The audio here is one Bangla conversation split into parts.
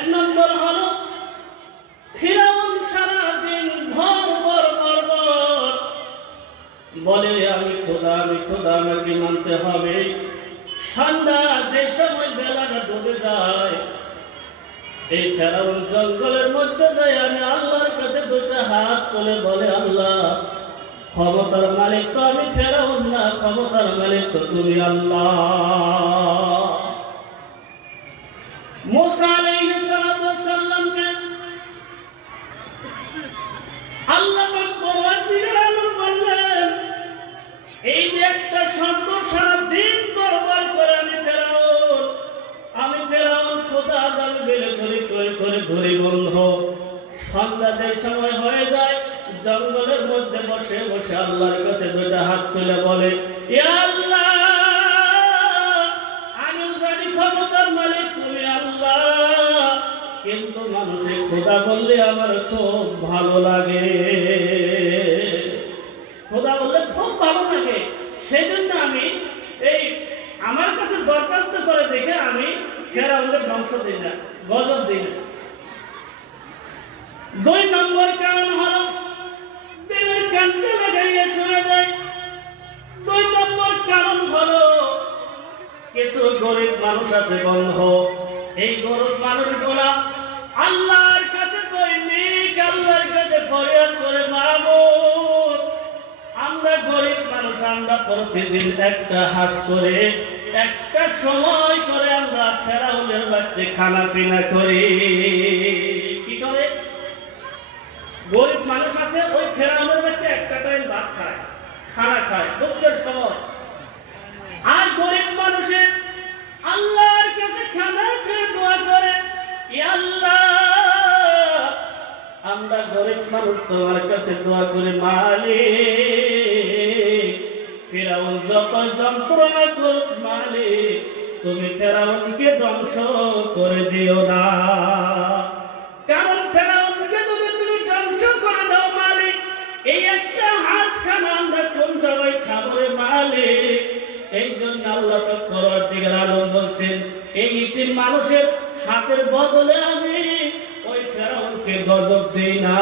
এক নম্বর হলো ফিরাউন সারাদিন ভর বলে আমি খোদা আমাকে মানতে হবে। সন্ধ্যা যে সময় বেলাটা ডুবে যায়, এই ফেরাউন জঙ্গলের মধ্যে যায়, আমি আল্লাহর কাছে দুইটা হাত তুলে বলে, আল্লাহ, ক্ষমতার মালিক তো আমি ফেরাউন না, ক্ষমতার মালিক তো তুমি আল্লাহ। মুসা আলাইহিস সালামকে আল্লাহ পাক পরওয়ারদিগার আলম বললেন, এই যে একটা শব্দ সারা দিন দরবার করে আমি ফেরাউন খোদা দাবি বেলে করে ঘুরি বন্ধ। সন্ধ্যা যে সময় হয়ে যায়, জঙ্গলের মধ্যে বসে বসে আল্লাহর কাছে দুইটা হাত তুলে বলে, ইয়া আল্লাহ, আমি জানি ক্ষমতার মালিক তুমি আল্লাহ, কিন্তু মানুষে খোদা বললে আমার খুব ভালো লাগে, খোদা বললে খুব ভালো লাগে। সেই জন্য আমি এই আমার কাছে দরখাস্ত করে দেখে আমি ফেরাউনের ধ্বংস দিই না, গজব দিই না। দুই নম্বর কারণ হলো দিলের কানকে লাগাইয়া শোনা যায়। দুই নম্বর কারণ হলো কিছু গরিব মানুষ আছে বন্ধ, এই গরিব মানুষগুলা আল্লাহর কাছে দৈনিক আল্লাহর কাছে ফরিয়াদ করে, মাবুদ, আমরা গরিব মানুষ, আমরা প্রতিদিন একটা হাস করে একটা সময় করে আমরা ফেরাউনের বাড়িতে খানা পিনা করি। কি করে? গরিব মানুষ আছে, ওই ফেরাউনের বাড়িতে একটা টাইম ভাত খায়, খানা খায় দুঃখের সময়। আর গরিব মানুষের আল্লাহর কাছে খানা খেয়ে দোয়া করে, ইয়া আল্লাহ, আমরা গরিব মানুষ তোমার কাছে দোয়া করে, মালিক, ফেরাউন যত যন্ত্রণা করুক মালিক, তুমি ফেরাউনকে ধ্বংস করে দিও না। কারণ ফেরাউনকে যদি তুমি ধ্বংস করে দাও মালিক, এই একটা হাঁস খানা আমরা কোন সবাই খাবো রে মালিক। এই জন্য আল্লাহ পাক পরওয়ারদিগার আলম বলছেন, এই ইতিম মানুষের হাতের বদলে আমি ওই ফেরাউনকে গজব দিই না।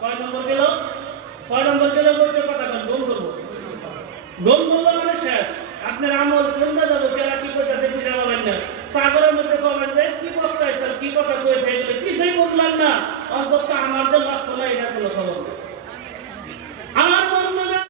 কয় নম্বর গেল? বলতে কথা বল, গম বলবো মানে শেষ। আপনার আমল কোনটা যাবো, কেনা কি করতেছে বুঝা পাবেন না। সাগরের মধ্যে কবেন যে কি বক্তা কি কথা কয়েছে, এগুলো কিছুই বুঝলাম না, অন্তত আমার যে লক্ষ্য না, এটা কোনো খবর।